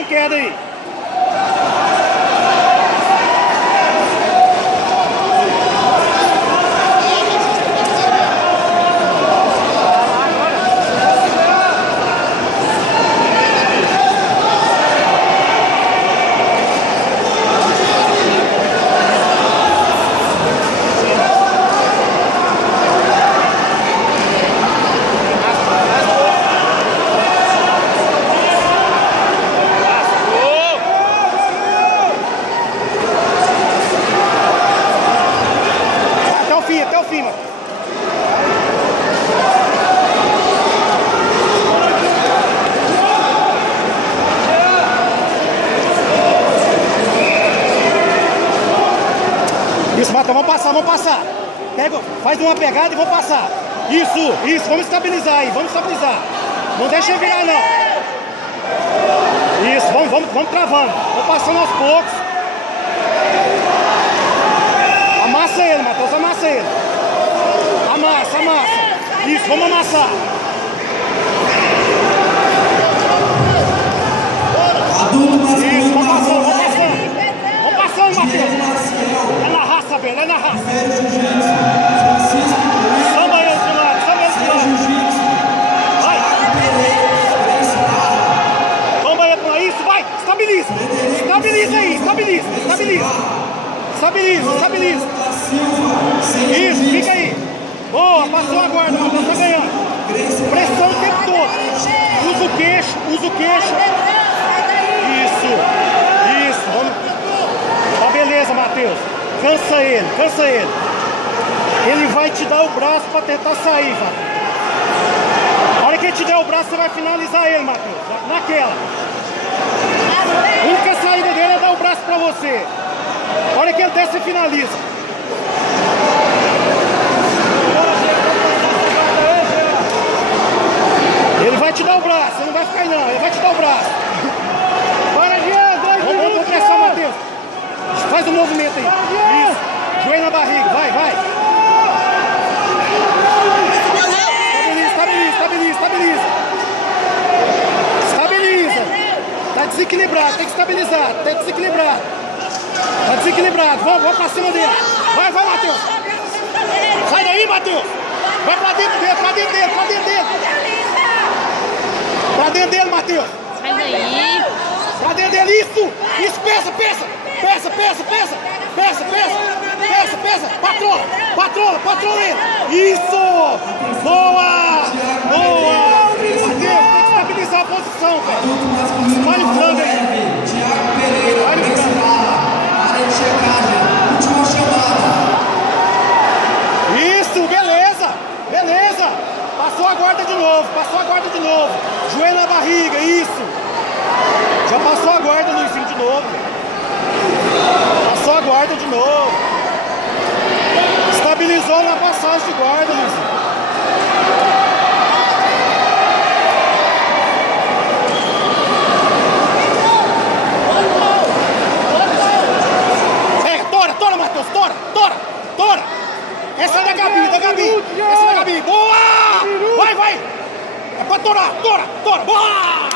com queda aí. Até o fim, mano. Isso, Matheus, vamos passar. Pega, faz uma pegada e vamos passar. Isso, vamos estabilizar aí, vamos estabilizar. Não deixa ele virar, não. Isso, vamos travando. Vamos passando aos poucos. Amassa ele, Matheus, amassa ele. Amassa. Isso, vamos amassar. Isso, vamos passando, Matheus. É na raça, velho, é na raça. Samba ele de lado. Vai. Samba ele pra isso, vai. Estabiliza aí, estabiliza. Isso, fica aí. Boa, passou a guarda, Matheus, tá ganhando. Pressão o tempo todo. Usa o queixo. Isso. Vamos. Tá beleza, Matheus. Cansa ele. Ele vai te dar o braço pra tentar sair, Matheus. A hora que ele te der o braço, você vai finalizar ele, Matheus. Naquela. A única saída dele é dar o braço pra você. A hora que ele desce, você finaliza. Ele vai te dar o braço, você não vai ficar aí não, ele vai te dar o braço. Vamos pressar, Matheus. Faz um movimento aí. Isso. Joelho na barriga, vai. Estabiliza. Tá desequilibrado, tem que estabilizar. Tá desequilibrado. Vamos pra cima dele. Vai, Matheus. Sai daí, Matheus. Vai pra dentro dele. Pra dentro dele, Matheus. Sai daí. Pra dentro dele, isso. Peça. Patrola ele. Isso. Boa. Matheus, tem que estabilizar a posição, velho. Vai no frango aí. Isso, beleza. Passou a guarda de novo. Joelho na barriga, isso. Já passou a guarda, Luizinho, de novo. Passou a guarda de novo. Estabilizou na passagem de guarda, Luizinho. Tora, Matheus, tora. Essa é da Gabi. Boa! Vai! É pra torar, tora! Boa!